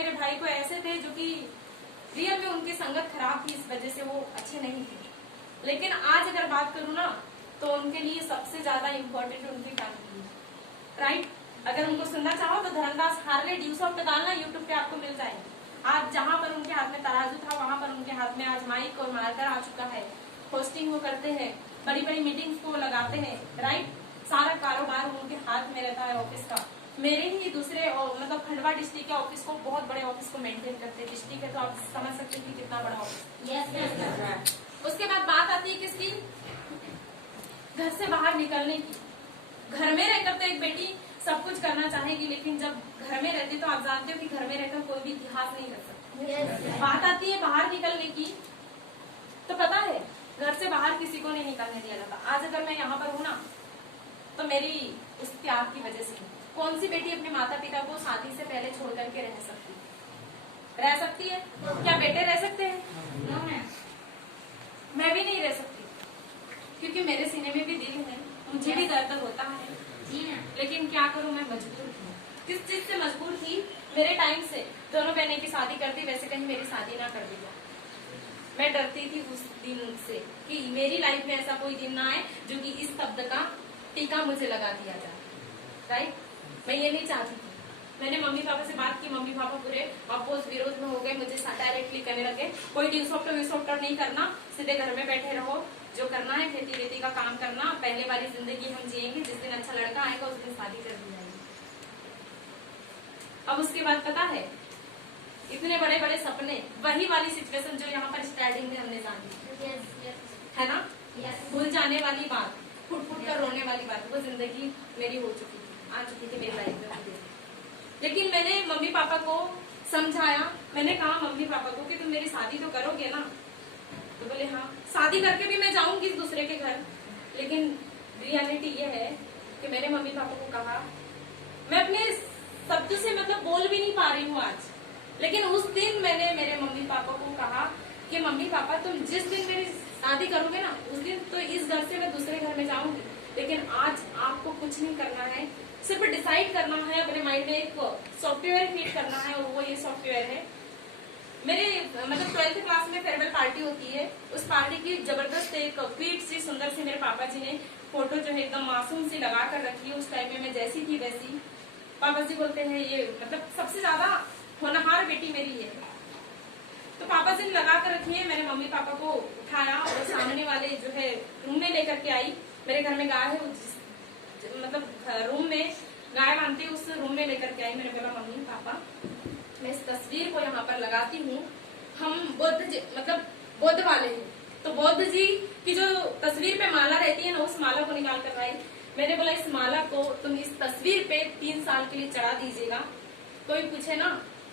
मेरे भाई को ऐसे थे जो कि रियल में उनकी संगत खराब थी, इस वजह से वो अच्छे नहीं थे। लेकिन आज अगर बात करूँ ना तो उनके लिए सबसे ज्यादा इम्पोर्टेंट उनकी फैमिली है, राइट। अगर उनको सुनना चाहो तो धर्मदास हार्ले ड्यूसॉफ्ट पे डालना, यूट्यूब पे आपको मिल जाएगी। आज जहां पर उनके हाथ में तराजू था वहां पर उनके हाथ में आज माइक और मार्कर आ चुका है। होस्टिंग वो करते हैं, बड़ी बड़ी मीटिंग्स को लगाते हैं, राइट। सारा कारोबार उनके हाथ में रहता है ऑफिस का। मेरे ही दूसरे मतलब खंडवा डिस्ट्रिक्ट के ऑफिस को, बहुत बड़े ऑफिस को मेंटेन करते हैं। डिस्ट्रिक्ट है तो आप समझ सकते हैं कि कितना बड़ा ऑफिस। उसके बाद बात आती है किसकी, घर से बाहर निकलने की। घर में रहकर तो एक बेटी सब कुछ करना चाहेगी, लेकिन जब घर में रहती तो आप जानते हो कि घर में रहकर कोई भी इतिहास नहीं कर सकता। बात आती है बाहर निकलने की, तो पता है घर से बाहर किसी को नहीं निकलने दिया जाता। आज अगर मैं यहाँ पर हूँ ना तो मेरी उस त्याग की वजह से। कौन सी बेटी अपने माता पिता को शादी से पहले छोड़ करके रह सकती है? रह सकती है? क्या बेटे रह सकते हैं? मैं भी नहीं रह सकती, क्योंकि मेरे सीने में भी दिल है, मुझे भी दर्द होता है। लेकिन क्या करूं, मैं मजबूर हूँ। किस चीज से मजबूर थी? मेरे टाइम से दोनों बहनें की शादी कर दी, वैसे कहीं मेरी शादी ना कर दी जाए। मैं डरती थी उस दिन से कि मेरी लाइफ में ऐसा कोई दिन ना आए जो कि इस शब्द का टीका मुझे लगा दिया जाए, राइट। मैं ये नहीं चाहती थी। मैंने मम्मी पापा से बात की, मम्मी पापा पूरे अपोज विरोध में हो गए, मुझे डायरेक्टली कहने लगे कोई ड्यूसॉफ्ट नहीं करना, सीधे घर में बैठे रहो, जो करना है खेती वेती का काम करना, पहले वाली जिंदगी हम जिएंगे, जिस दिन अच्छा लड़का आएगा उस दिन शादी कर दी जाएगी। अब उसके बाद पता है इतने बड़े बड़े सपने, वही वाली सिचुएशन जो यहाँ पर स्टार्टिंग में हमने जानी है ना, भूल जाने वाली बात, फुट फुट कर रोने वाली बात, वो जिंदगी मेरी हो चुकी थी, आ चुकी थी मेरी लाइफ में। लेकिन मैंने मम्मी पापा को समझाया, मैंने कहा मम्मी पापा को कि तुम मेरी शादी तो करोगे ना, तो बोले हाँ। शादी करके भी मैं जाऊंगी दूसरे के घर, लेकिन रियलिटी ये है कि मेरे मम्मी पापा को कहा, मैं अपने शब्द से मतलब बोल भी नहीं पा रही हूँ आज, लेकिन उस दिन मैंने मेरे मम्मी पापा को कहा कि मम्मी पापा तुम जिस दिन मेरी शादी करोगे ना उस दिन तो इस घर से मैं दूसरे घर में जाऊंगी, लेकिन आज आपको कुछ नहीं करना है, सिर्फ डिसाइड करना है, अपने माइंड में एक सॉफ्टवेयर फीड करना है, और वो ये सॉफ्टवेयर है। मेरे मतलब 12th क्लास में फेयरवेल पार्टी होती है, उस पार्टी की जबरदस्त एक क्यूट सी सुंदर सी मेरे पापा जी ने फोटो जो है एकदम मासूम सी लगा कर रखी है। उस टाइम में मैं जैसी थी वैसी। पापा जी बोलते हैं ये मतलब सबसे ज्यादा होनहार बेटी मेरी है, तो पापा जी ने लगा कर रखी है। मैंने मम्मी पापा को उठाया और सामने वाले जो है रूम में लेकर के आई। मेरे घर में गाय है, मतलब रूम में गाय बांधती, उस रूम में लेकर के आई। मैंने बोला मम्मी पापा मैं इस तस्वीर को यहाँ पर लगाती हूँ, हम मतलब बौद्ध वाले हैं, तो बौद्ध जी की जो तस्वीर पे माला रहती है ना, उस माला को निकाल कर लाई। मैंने बोला इस माला को तुम इस तस्वीर पे 3 साल के लिए चढ़ा दीजिएगा। कोई पूछे ना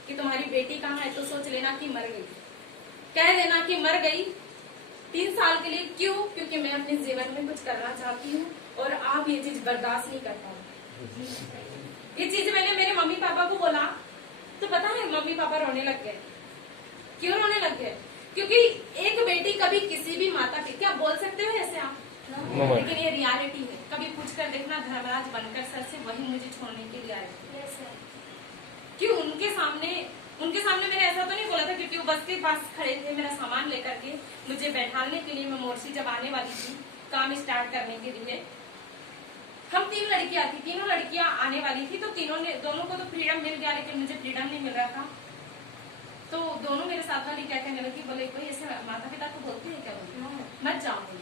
कि तुम्हारी बेटी कहाँ है तो सोच लेना कि मर गई, कह देना कि मर गई 3 साल के लिए। क्यों? क्योंकि मैं अपने जीवन में कुछ करना चाहती हूँ और आप ये चीज बर्दाश्त नहीं कर पाओ। ये चीज मैंने मेरे मम्मी पापा को बोला तो पता है मम्मी पापा रोने लग गए। क्यों रोने लग गए? क्योंकि एक बेटी कभी किसी भी माता पिता, क्या बोल सकते हो ऐसे आप? लेकिन ये रियलिटी है। कभी पूछ कर देखना धर्मराज बनकर सर से वही मुझे छोड़ने के लिए आए। क्यों? उनके सामने मैंने ऐसा तो नहीं बोला था, क्योंकि वो बस के पास खड़े थे मेरा सामान लेकर के मुझे बैठाने के लिए। मैं मोर्शी जब आने वाली थी काम स्टार्ट करने के लिए, हम 3 लड़कियां थी, तीनों लड़कियां आने वाली थी, तो दोनों को तो फ्रीडम मिल गया, लेकिन मुझे फ्रीडम नहीं मिल रहा था। तो दोनों मेरे साथ वाली क्या कहने लगी, बोले कोई ऐसे माता पिता को बोलती है क्या? बोली मत जाऊंगी।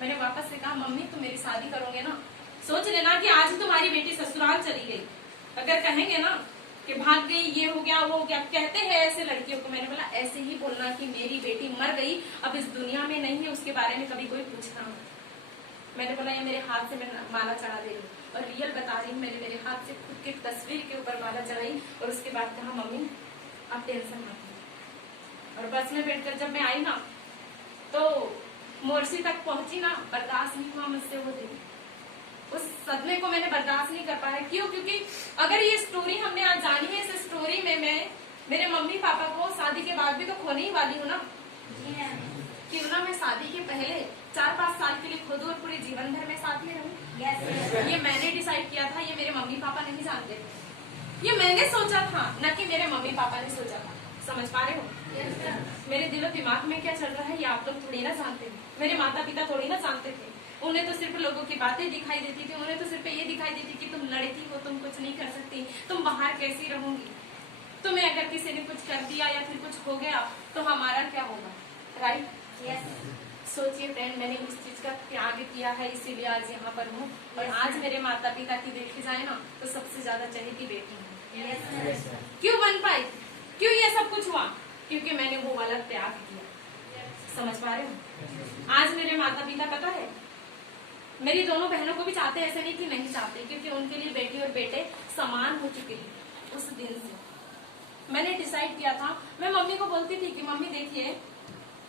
मैंने वापस से कहा मम्मी तुम मेरी शादी करोगे ना, सोच लेना कि आज तुम्हारी बेटी ससुराल चली गई। अगर कहेंगे ना कि भाग गई, ये हो गया वो हो गया, कहते हैं ऐसे लड़कियों को। मैंने बोला ऐसे ही बोलना कि मेरी बेटी मर गई, अब इस दुनिया में नहीं है, उसके बारे में कभी कोई पूछना। मैंने बोला ये मेरे हाथ से मैं माला चढ़ा दे रही हूँ, और रियल बता रही हूँ, मैंने मेरे हाथ से खुद की तस्वीर के ऊपर माला चढ़ाई। और उसके बाद कहा मम्मी आप टेंशन मत लो। और बस में बैठकर जब मैं आई ना तो मोर्शी तक पहुंची ना, बर्दाश्त नहीं हुआ मुझसे वो दिन। उस सदमे को मैंने बर्दाश्त नहीं कर पाया। क्यों? क्योंकि अगर ये स्टोरी हमने आज जानी है, इस स्टोरी में मैं मेरे मम्मी पापा को शादी के बाद भी तो खोने ही वाली हूँ ना। क्यों ना मैं शादी के पहले 4-5 साल के लिए खुद और पूरे जीवन भर में साथ में रहूं। ये मैंने डिसाइड किया था, ये मेरे मम्मी पापा नहीं जानते थे। ये मैंने सोचा था, न कि मेरे मम्मी पापा ने सोचा था। समझ पा रहे हो? मेरे दिलो दिमाग में क्या चल रहा है ये आप लोग थोड़ी ना जानते थे। मेरे माता पिता थोड़ी ना जानते थे। उन्हें तो सिर्फ लोगों की बातें दिखाई देती थी, उन्हें तो सिर्फ ये दिखाई देती कि तुम लड़की हो, तुम कुछ नहीं कर सकती, तुम बाहर कैसी रहूंगी, तुम्हें अगर किसी ने कुछ कर दिया या फिर कुछ हो गया तो हमारा क्या होगा। राइट? यस। सोचिए फ्रेंड, मैंने इस चीज का त्याग किया है, इसीलिए आज यहाँ पर हूँ। और आज मेरे माता पिता की देखी जाए ना तो सबसे ज्यादा चहेती बेटी हूँ। क्यों बन पाई, क्यों ये सब कुछ हुआ? क्योंकि मैंने वो वाला त्याग किया। समझ पा रहे हो? आज मेरे माता पिता पता है मेरी दोनों बहनों को भी चाहते, ऐसे नहीं कि नहीं चाहते, क्योंकि उनके लिए बेटी और बेटे समान हो चुके हैं। उस दिन से मैंने डिसाइड किया था, मैं मम्मी को बोलती थी कि मम्मी देखिए,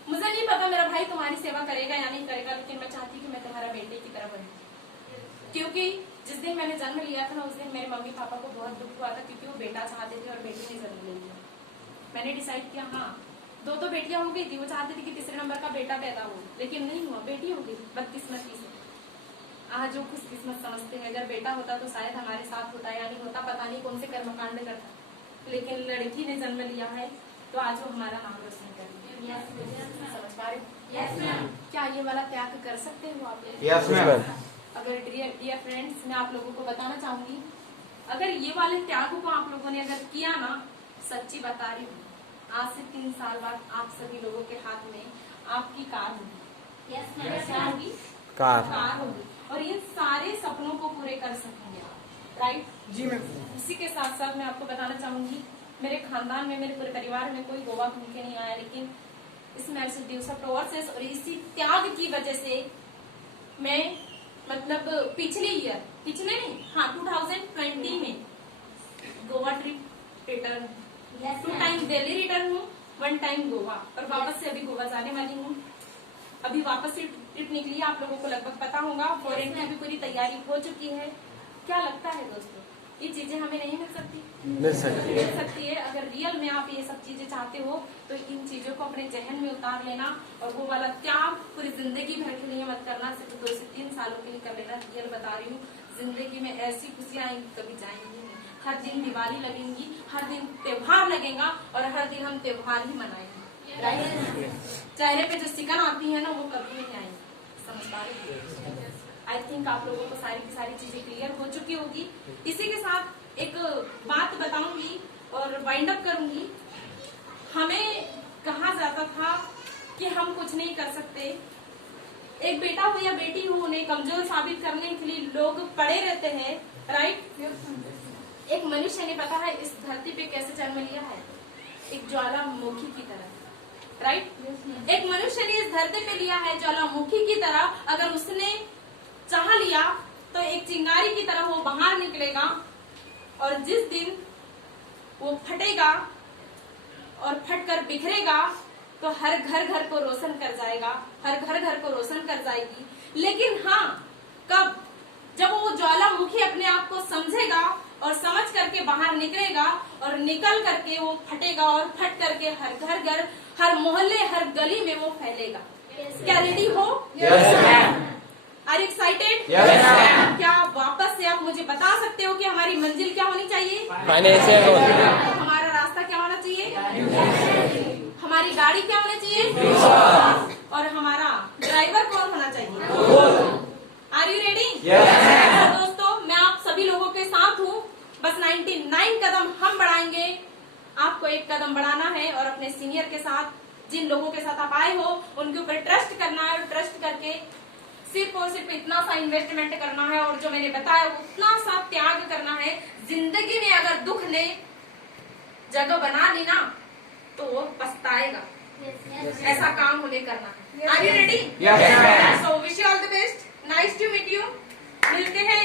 मुझे नहीं पता मेरा भाई तुम्हारी सेवा करेगा या नहीं करेगा, लेकिन मैं चाहती कि मैं तुम्हारा बेटे की तरह बनूं। क्योंकि जिस दिन मैंने जन्म लिया था ना, उस दिन मेरे मम्मी पापा को बहुत दुख हुआ था, क्योंकि वो बेटा चाहते थे और बेटी ने जन्म ले लिया। मैंने डिसाइड किया, हाँ दो बेटियां हो गई थी, वो चाहती थी कि तीसरे नंबर का बेटा पैदा हो, लेकिन नहीं हुआ, बेटी हो गई बदकिस्मती से। आज जो खुशकिस्मत समझते हैं, अगर बेटा होता तो शायद हमारे साथ होता या नहीं होता, पता नहीं कौन से कर्मकांड करता, लेकिन लड़की ने जन्म लिया है तो आज वो हमारा नाम रोशन कर रही है। समझ पा रहे हो? Yes ma'am. क्या ये वाला त्याग कर सकते हो आप? Yes ma'am. अगर डियर फ्रेंड्स, मैं आप लोगों को बताना चाहूंगी, अगर ये वाले त्याग को आप लोगों ने अगर किया ना, सच्ची बता रही हूँ, आज से 3 साल बाद आप सभी लोगों के हाथ में आपकी कार होगी। Yes ma'am. होगी कार होगी, और इन सारे सपनों को पूरे कर सकेंगे आप। राइट? जी मैम। इसी के साथ साथ मैं आपको बताना चाहूंगी, मेरे खानदान में, मेरे पूरे परिवार में कोई गोवा घूम के नहीं आया, लेकिन इस मैरिज दिवस प्रोसेस और इसी त्याग की वजह से मैं मतलब पिछले नहीं, हाँ 2020 में Goa trip return, 2 time Delhi return हूँ, 1 टाइम गोवा, और वापस से अभी गोवा जाने वाली हूँ। अभी वापस से ट्रिप निकली है, आप लोगों को लगभग पता होगा, फॉरेन की भी पूरी तैयारी हो चुकी है। क्या लगता है दोस्तों, ये चीजें हमें नहीं मिल सकती? मिल सकती है। अगर रियल में आप ये सब चीजें चाहते हो तो इन चीजों को अपने जहन में उतार लेना, और वो वाला त्याग पूरी जिंदगी भर के लिए मत करना, सिर्फ 2 से 3 सालों के लिए कर लेना। रियल बता रही हूँ, जिंदगी में ऐसी खुशियां आएंगी कभी जाएंगी नहीं। हर दिन दिवाली लगेंगी, हर दिन त्योहार लगेगा, और हर दिन हम त्योहार ही मनाएंगे। राइट? चेहरे पे जो सिकन आती है ना, वो कभी नहीं आएंगी। समझ पा रहे हो? आई थिंक आप लोगों को सारी की सारी चीजें क्लियर हो चुकी होगी। इसी के साथ एक बात बताऊंगी और वाइंड अप करूंगी। हमें कहा जाता था कि हम कुछ नहीं कर सकते, एक बेटा हो या बेटी हो, उन्हें कमजोर साबित करने के लिए लोग पड़े रहते हैं। राइट? एक मनुष्य ने पता है इस धरती पे कैसे जन्म लिया है? एक ज्वालामुखी की तरह। राइट? एक मनुष्य ने इस धरती पे लिया है ज्वालामुखी की तरह। अगर उसने चाह लिया तो एक चिंगारी की तरह वो बाहर निकलेगा, और जिस दिन वो फटेगा और फटकर बिखरेगा तो हर घर को रोशन कर जाएगा, हर घर को रोशन कर जाएगी। लेकिन हाँ, कब? जब वो ज्वालामुखी अपने आप को समझेगा और समझ करके बाहर निकलेगा, और निकल करके वो फटेगा, और फट करके हर घर, हर मोहल्ले, हर गली में वो फैलेगा। क्या रेडी हो? Are excited? क्या वापस से आप मुझे बता सकते हो कि हमारी मंजिल क्या होनी चाहिए? हमारा रास्ता क्या होना चाहिए? हमारी गाड़ी क्या होनी चाहिए? और हमारा ड्राइवर कौन होना चाहिए? Are you ready? दोस्तों, मैं आप सभी लोगों के साथ हूँ। बस 99 कदम हम बढ़ाएंगे, आपको एक कदम बढ़ाना है, और अपने सीनियर के साथ, जिन लोगों के साथ आप आए हो, उनके ऊपर ट्रस्ट करना है, और ट्रस्ट करके सिर्फ और सिर्फ इतना सा इन्वेस्टमेंट करना है, और जो मैंने बताया उतना सा त्याग करना है। जिंदगी में अगर दुख ने जगह बना ली ना तो वो पछताएगा। ऐसा काम उन्हें करना है। Are you ready? So wish you all the best. Nice to meet you. मिलते हैं।